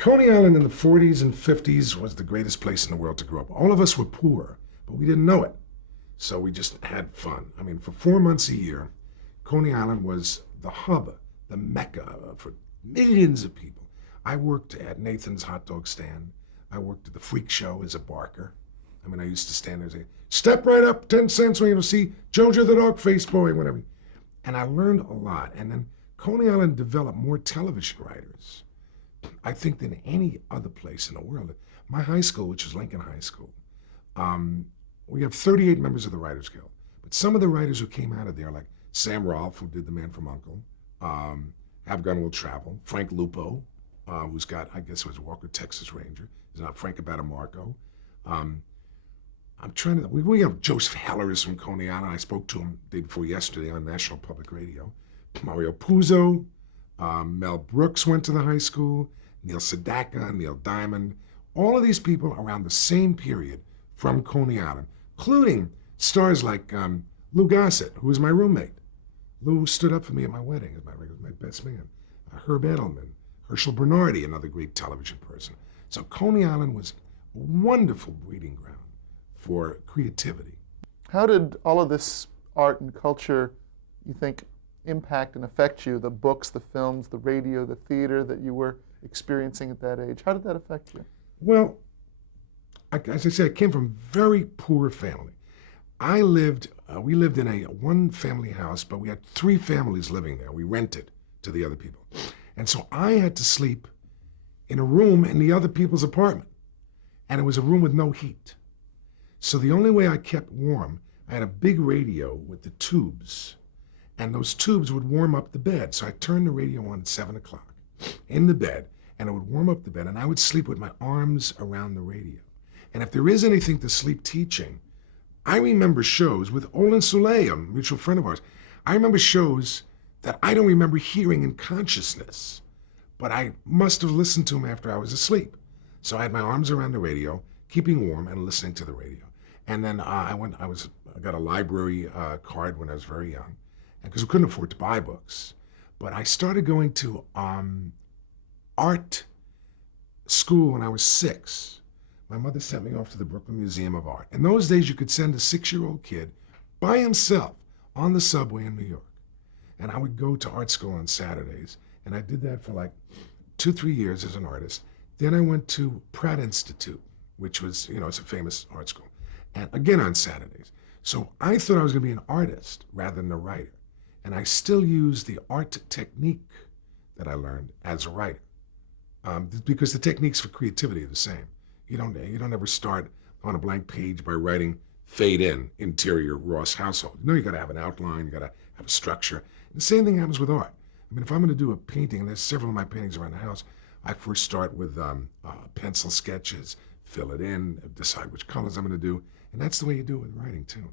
Coney Island in the 40s and 50s was the greatest place in the world to grow up. All of us were poor, but we didn't know it. So we just had fun. I mean, for 4 months a year, Coney Island was the hub, the mecca for millions of people. I worked at Nathan's hot dog stand. I worked at the Freak Show as a barker. I mean, I used to stand there and say, step right up, 10 cents when you see Jojo the dog face boy, whatever. And I learned a lot. And then Coney Island developed more television writers, I think, than any other place in the world. My high school, which is Lincoln High School, we have 38 members of the Writers Guild. But some of the writers who came out of there, like Sam Rolfe, who did The Man from U.N.C.L.E., Have Gun Will Travel, Frank Lupo, who's got, I guess, was Walker, Texas Ranger. He's not Frank Abatamarco. I'm trying to, we have Joseph Heller is from Coney Island. I spoke to him the day before yesterday on National Public Radio. Mario Puzo, Mel Brooks went to the high school, Neil Sedaka, Neil Diamond, all of these people around the same period from Coney Island, including stars like Lou Gossett, who was my roommate. Lou stood up for me at my wedding as my best man. Herb Edelman, Herschel Bernardi, another great television person. So Coney Island was a wonderful breeding ground for creativity. How did all of this art and culture, you think, impact and affect you? The books, the films, the radio, the theater that you were experiencing at that age. How did that affect you? Well, as I said, I came from a very poor family. We lived in a one-family house, but we had 3 families living there. We rented to the other people. And so I had to sleep in a room in the other people's apartment. And it was a room with no heat. So the only way I kept warm, I had a big radio with the tubes. And those tubes would warm up the bed. So I turned the radio on at 7 o'clock in the bed, and it would warm up the bed, and I would sleep with my arms around the radio. And if there is anything to sleep teaching, I remember shows with Olin Soule, a mutual friend of ours. I remember shows that I don't remember hearing in consciousness, but I must have listened to them after I was asleep. So I had my arms around the radio, keeping warm and listening to the radio. And then I got a library card when I was very young, because we couldn't afford to buy books. But I started going to art school when I was 6. My mother sent me off to the Brooklyn Museum of Art. In those days, you could send a 6-year-old kid by himself on the subway in New York. And I would go to art school on Saturdays. And I did that for like 2-3 years as an artist. Then I went to Pratt Institute, which was, it's a famous art school. And again on Saturdays. So I thought I was going to be an artist rather than a writer. And I still use the art technique that I learned as a writer. Because the techniques for creativity are the same. You don't ever start on a blank page by writing fade in, interior, Ross household. You got to have an outline, you got to have a structure. And the same thing happens with art. I mean, if I'm going to do a painting, and there's several of my paintings around the house, I first start with pencil sketches, fill it in, decide which colors I'm going to do. And that's the way you do it with writing, too.